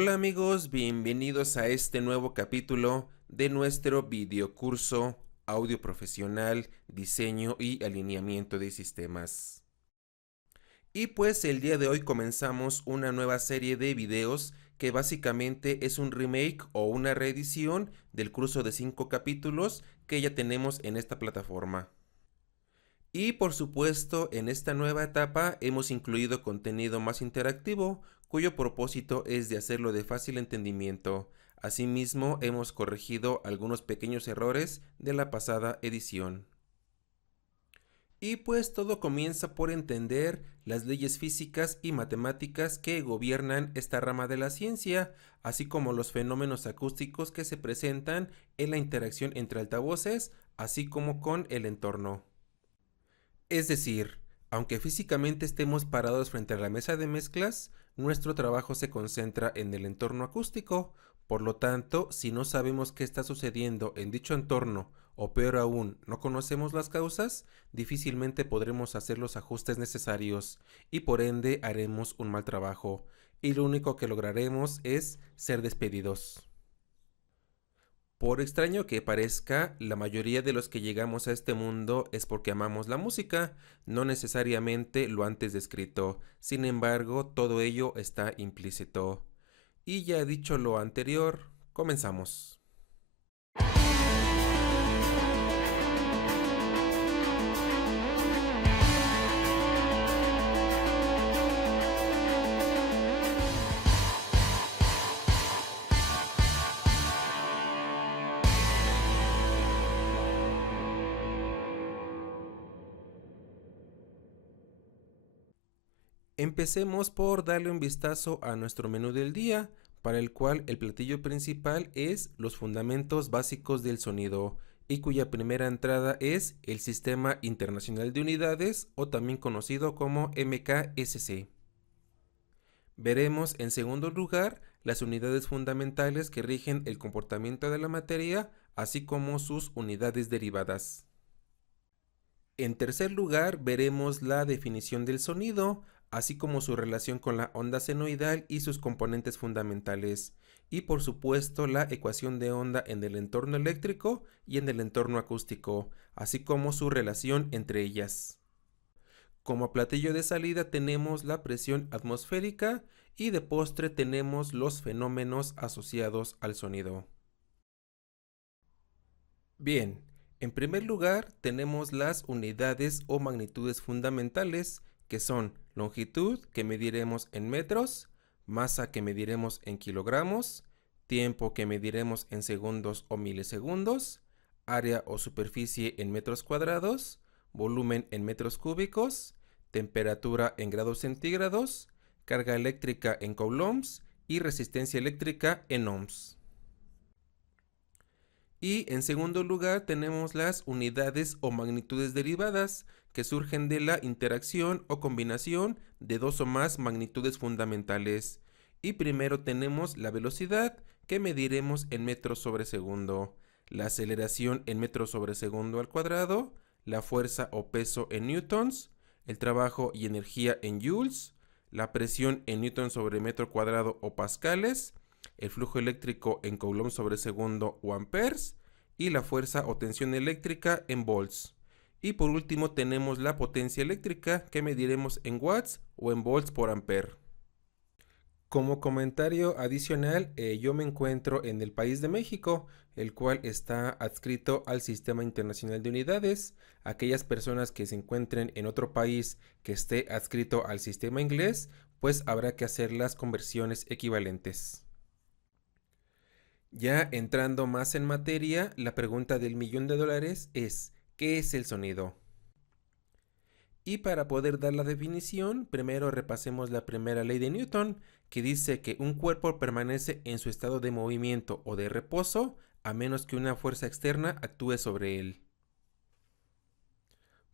Hola amigos, bienvenidos a este nuevo capítulo de nuestro videocurso Audio Profesional, Diseño y Alineamiento de Sistemas. Y pues el día de hoy comenzamos una nueva serie de videos que básicamente es un remake o una reedición del curso de 5 capítulos que ya tenemos en esta plataforma. Y por supuesto, en esta nueva etapa hemos incluido contenido más interactivo, cuyo propósito es de hacerlo de fácil entendimiento. Asimismo, hemos corregido algunos pequeños errores de la pasada edición. Y pues todo comienza por entender las leyes físicas y matemáticas que gobiernan esta rama de la ciencia, así como los fenómenos acústicos que se presentan en la interacción entre altavoces, así como con el entorno. Es decir, aunque físicamente estemos parados frente a la mesa de mezclas, nuestro trabajo se concentra en el entorno acústico. Por lo tanto, si no sabemos qué está sucediendo en dicho entorno, o peor aún, no conocemos las causas, difícilmente podremos hacer los ajustes necesarios y por ende haremos un mal trabajo, y lo único que lograremos es ser despedidos. Por extraño que parezca, la mayoría de los que llegamos a este mundo es porque amamos la música, no necesariamente lo antes descrito. Sin embargo, todo ello está implícito. Y ya dicho lo anterior, comenzamos. Empecemos por darle un vistazo a nuestro menú del día, para el cual el platillo principal es los fundamentos básicos del sonido, y cuya primera entrada es el Sistema Internacional de Unidades, o también conocido como MKSC. Veremos en segundo lugar las unidades fundamentales que rigen el comportamiento de la materia, así como sus unidades derivadas. En tercer lugar, veremos la definición del sonido, así como su relación con la onda senoidal y sus componentes fundamentales, y por supuesto la ecuación de onda en el entorno eléctrico y en el entorno acústico, así como su relación entre ellas. Como platillo de salida tenemos la presión atmosférica y de postre tenemos los fenómenos asociados al sonido. Bien, en primer lugar tenemos las unidades o magnitudes fundamentales, que son longitud, que mediremos en metros, masa, que mediremos en kilogramos, tiempo, que mediremos en segundos o milisegundos, área o superficie en metros cuadrados, volumen en metros cúbicos, temperatura en grados centígrados, carga eléctrica en coulombs y resistencia eléctrica en ohms. Y en segundo lugar tenemos las unidades o magnitudes derivadas, que surgen de la interacción o combinación de dos o más magnitudes fundamentales. Y primero tenemos la velocidad, que mediremos en metros sobre segundo, la aceleración en metros sobre segundo al cuadrado, la fuerza o peso en newtons, el trabajo y energía en joules, la presión en newton sobre metro cuadrado o pascales, el flujo eléctrico en coulomb sobre segundo o amperes, y la fuerza o tensión eléctrica en volts. Y por último tenemos la potencia eléctrica, que mediremos en watts o en volts por ampere. Como comentario adicional, yo me encuentro en el país de México, el cual está adscrito al Sistema Internacional de Unidades. Aquellas personas que se encuentren en otro país que esté adscrito al sistema inglés, pues habrá que hacer las conversiones equivalentes. Ya entrando más en materia, la pregunta del $1.000.000 es: ¿qué es el sonido? Y para poder dar la definición, primero repasemos la primera ley de Newton, que dice que un cuerpo permanece en su estado de movimiento o de reposo a menos que una fuerza externa actúe sobre él.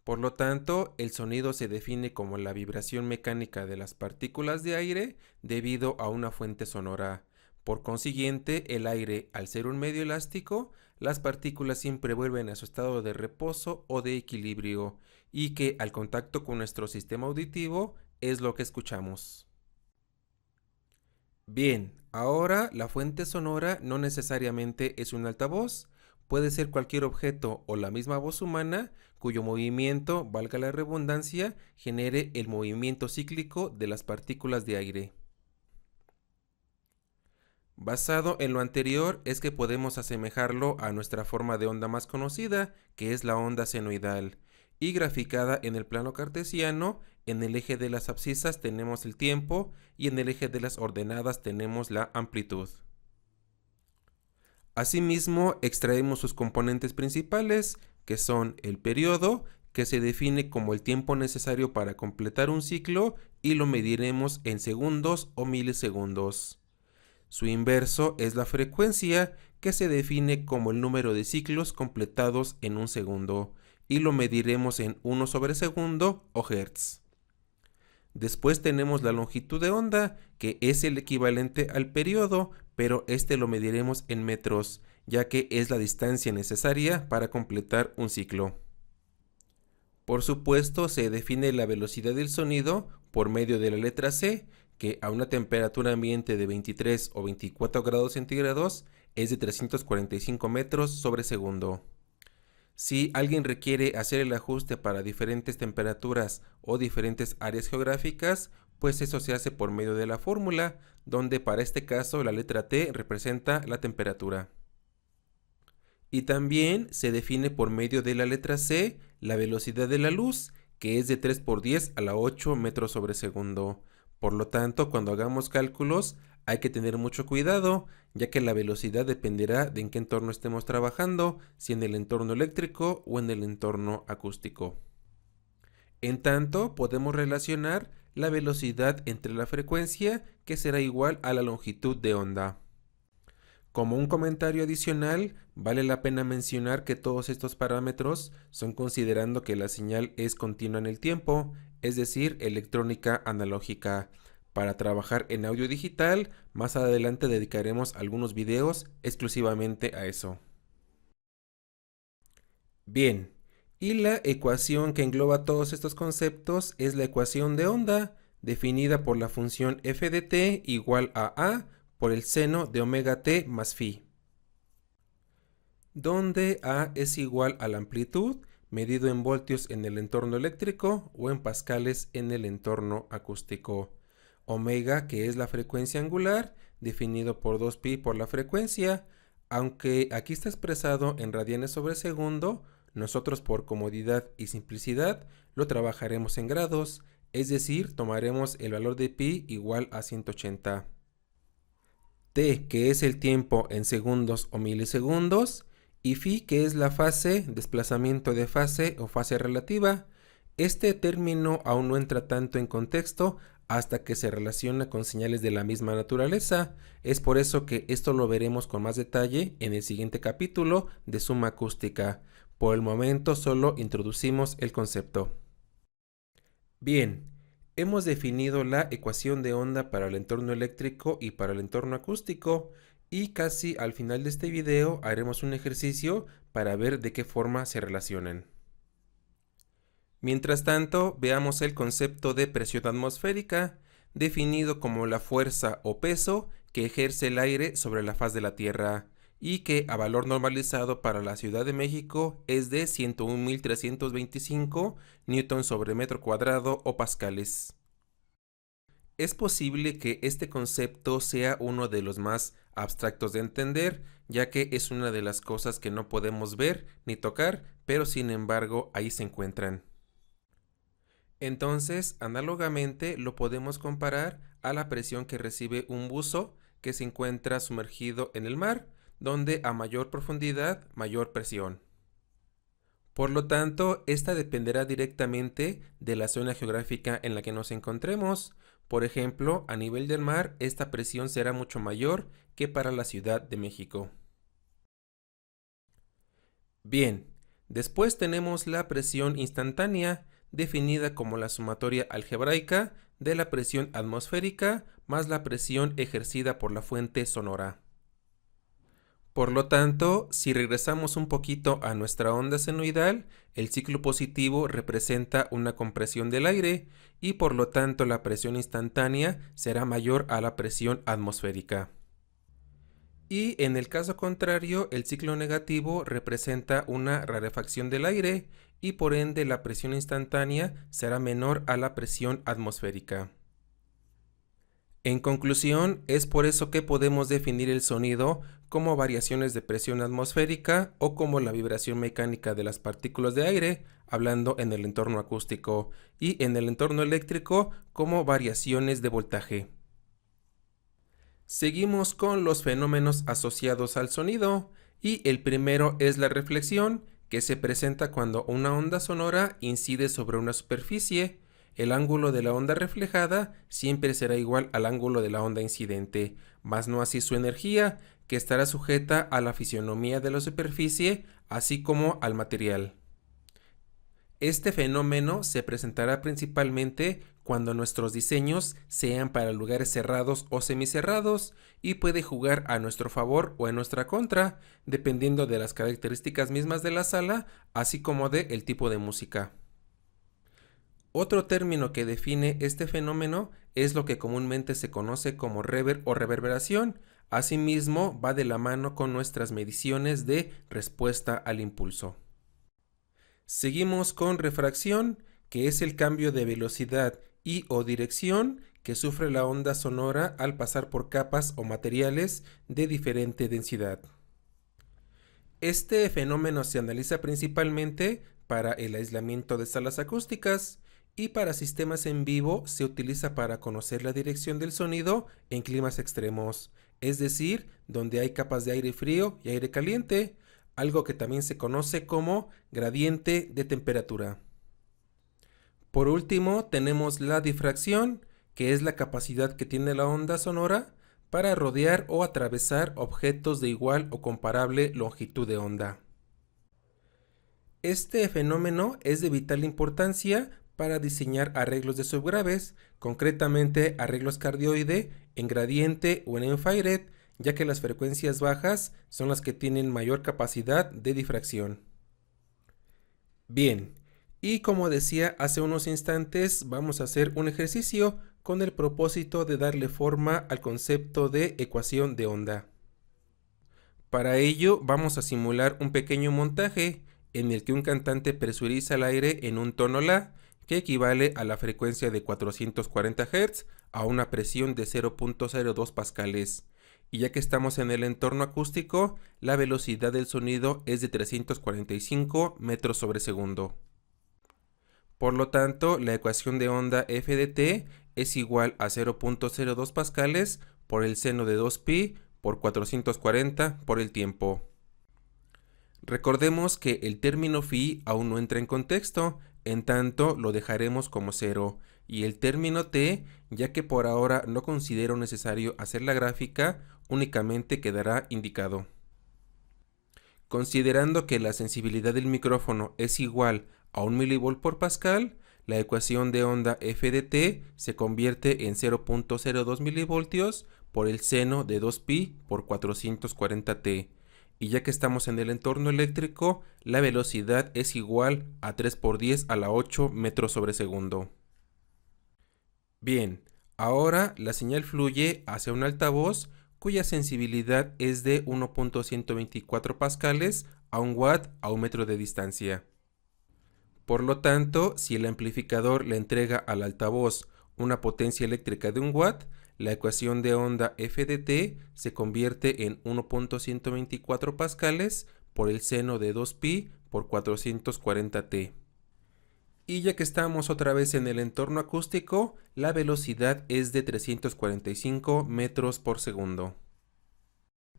Por lo tanto, el sonido se define como la vibración mecánica de las partículas de aire debido a una fuente sonora. Por consiguiente, el aire, al ser un medio elástico, las partículas siempre vuelven a su estado de reposo o de equilibrio, y que al contacto con nuestro sistema auditivo es lo que escuchamos. Bien, Ahora, la fuente sonora no necesariamente es un altavoz, puede ser cualquier objeto o la misma voz humana cuyo movimiento, valga la redundancia, genere el movimiento cíclico de las partículas de aire. Basado en lo anterior es que podemos asemejarlo a nuestra forma de onda más conocida, que es la onda senoidal, y graficada en el plano cartesiano, en el eje de las abscisas tenemos el tiempo y en el eje de las ordenadas tenemos la amplitud. Asimismo, extraemos sus componentes principales, que son el periodo, que se define como el tiempo necesario para completar un ciclo y lo mediremos en segundos o milisegundos. Su inverso es la frecuencia, que se define como el número de ciclos completados en un segundo, y lo mediremos en 1 sobre segundo o hertz. Después tenemos la longitud de onda, que es el equivalente al periodo, pero este lo mediremos en metros, ya que es la distancia necesaria para completar un ciclo. Por supuesto, se define la velocidad del sonido por medio de la letra C, que a una temperatura ambiente de 23 o 24 grados centígrados es de 345 metros sobre segundo. Si alguien requiere hacer el ajuste para diferentes temperaturas o diferentes áreas geográficas, pues eso se hace por medio de la fórmula, donde para este caso la letra T representa la temperatura. Y también se define por medio de la letra C la velocidad de la luz, que es de 3 por 10 a la 8 metros sobre segundo. Por lo tanto, cuando hagamos cálculos, hay que tener mucho cuidado, ya que la velocidad dependerá de en qué entorno estemos trabajando, si en el entorno eléctrico o en el entorno acústico. En tanto, podemos relacionar la velocidad entre la frecuencia, que será igual a la longitud de onda. Como un comentario adicional, vale la pena mencionar que todos estos parámetros son considerando que la señal es continua en el tiempo, es decir, electrónica analógica. Para trabajar en audio digital, más adelante dedicaremos algunos videos exclusivamente a eso. Bien, y la ecuación que engloba todos estos conceptos es la ecuación de onda, definida por la función f de t igual a por el seno de omega t más phi, donde A es igual a la amplitud medido en voltios en el entorno eléctrico o en pascales en el entorno acústico. Omega, que es la frecuencia angular, definido por 2pi por la frecuencia, aunque aquí está expresado en radianes sobre segundo, nosotros por comodidad y simplicidad lo trabajaremos en grados, es decir, tomaremos el valor de pi igual a 180. T, que es el tiempo en segundos o milisegundos, y phi, que es la fase, desplazamiento de fase o fase relativa. Este término aún no entra tanto en contexto hasta que se relaciona con señales de la misma naturaleza. Es por eso que esto lo veremos con más detalle en el siguiente capítulo de Suma Acústica. Por el momento solo introducimos el concepto. Bien, hemos definido la ecuación de onda para el entorno eléctrico y para el entorno acústico, y casi al final de este video haremos un ejercicio para ver de qué forma se relacionan. Mientras tanto, veamos el concepto de presión atmosférica, definido como la fuerza o peso que ejerce el aire sobre la faz de la Tierra, y que a valor normalizado para la Ciudad de México es de 101.325 newton sobre metro cuadrado o pascales. Es posible que este concepto sea uno de los más abstractos de entender, ya que es una de las cosas que no podemos ver ni tocar, pero sin embargo ahí se encuentran. Entonces, análogamente lo podemos comparar a la presión que recibe un buzo que se encuentra sumergido en el mar, donde a mayor profundidad, mayor presión. Por lo tanto, esta dependerá directamente de la zona geográfica en la que nos encontremos. Por ejemplo, a nivel del mar, esta presión será mucho mayor que para la Ciudad de México. Bien, después tenemos la presión instantánea, definida como la sumatoria algebraica de la presión atmosférica más la presión ejercida por la fuente sonora. Por lo tanto, si regresamos un poquito a nuestra onda senoidal, el ciclo positivo representa una compresión del aire y por lo tanto la presión instantánea será mayor a la presión atmosférica. Y en el caso contrario, el ciclo negativo representa una rarefacción del aire y por ende la presión instantánea será menor a la presión atmosférica. En conclusión, es por eso que podemos definir el sonido como variaciones de presión atmosférica o como la vibración mecánica de las partículas de aire, hablando en el entorno acústico, y en el entorno eléctrico como variaciones de voltaje. Seguimos con los fenómenos asociados al sonido, y el primero es la reflexión, que se presenta cuando una onda sonora incide sobre una superficie. El ángulo de la onda reflejada siempre será igual al ángulo de la onda incidente, mas no así su energía, que estará sujeta a la fisionomía de la superficie, así como al material. Este fenómeno se presentará principalmente cuando nuestros diseños sean para lugares cerrados o semicerrados y puede jugar a nuestro favor o en nuestra contra, dependiendo de las características mismas de la sala, así como de el tipo de música. Otro término que define este fenómeno es lo que comúnmente se conoce como reverb o reverberación. Asimismo, va de la mano con nuestras mediciones de respuesta al impulso. Seguimos con refracción, que es el cambio de velocidad y o dirección que sufre la onda sonora al pasar por capas o materiales de diferente densidad. Este fenómeno se analiza principalmente para el aislamiento de salas acústicas y para sistemas en vivo se utiliza para conocer la dirección del sonido en climas extremos, es decir, donde hay capas de aire frío y aire caliente, algo que también se conoce como gradiente de temperatura. Por último, tenemos la difracción, que es la capacidad que tiene la onda sonora para rodear o atravesar objetos de igual o comparable longitud de onda. Este fenómeno es de vital importancia para diseñar arreglos de subgraves, concretamente arreglos cardioide en gradiente o en infrared, ya que las frecuencias bajas son las que tienen mayor capacidad de difracción. Bien, y como decía hace unos instantes, vamos a hacer un ejercicio con el propósito de darle forma al concepto de ecuación de onda. Para ello vamos a simular un pequeño montaje en el que un cantante presuriza el aire en un tono La, que equivale a la frecuencia de 440 Hz a una presión de 0.02 pascales. Y ya que estamos en el entorno acústico, la velocidad del sonido es de 345 metros sobre segundo. Por lo tanto, la ecuación de onda f de t es igual a 0.02 pascales por el seno de 2pi por 440 por el tiempo. Recordemos que el término phi aún no entra en contexto, en tanto lo dejaremos como 0, y el término t, ya que por ahora no considero necesario hacer la gráfica, únicamente quedará indicado. Considerando que la sensibilidad del micrófono es igual a 1 mV por pascal, la ecuación de onda f de t se convierte en 0.02 mV por el seno de 2pi por 440t. Y ya que estamos en el entorno eléctrico, la velocidad es igual a 3 por 10 a la 8 metros sobre segundo. Bien, ahora la señal fluye hacia un altavoz cuya sensibilidad es de 1.124 pascales a 1 watt a 1 metro de distancia. Por lo tanto, si el amplificador le entrega al altavoz una potencia eléctrica de 1 watt, la ecuación de onda f de t se convierte en 1.124 pascales por el seno de 2pi por 440t. Y ya que estamos otra vez en el entorno acústico, la velocidad es de 345 metros por segundo.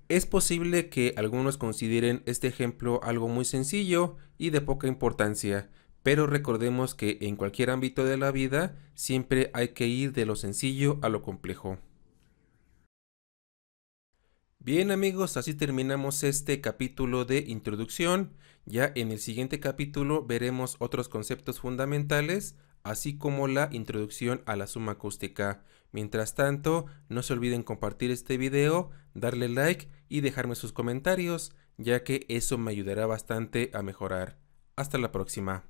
Es posible que algunos consideren este ejemplo algo muy sencillo y de poca importancia, pero recordemos que en cualquier ámbito de la vida siempre hay que ir de lo sencillo a lo complejo. Bien amigos, así terminamos este capítulo de introducción. Ya en el siguiente capítulo veremos otros conceptos fundamentales, así como la introducción a la suma acústica. Mientras tanto, no se olviden compartir este video, darle like y dejarme sus comentarios, ya que eso me ayudará bastante a mejorar. Hasta la próxima.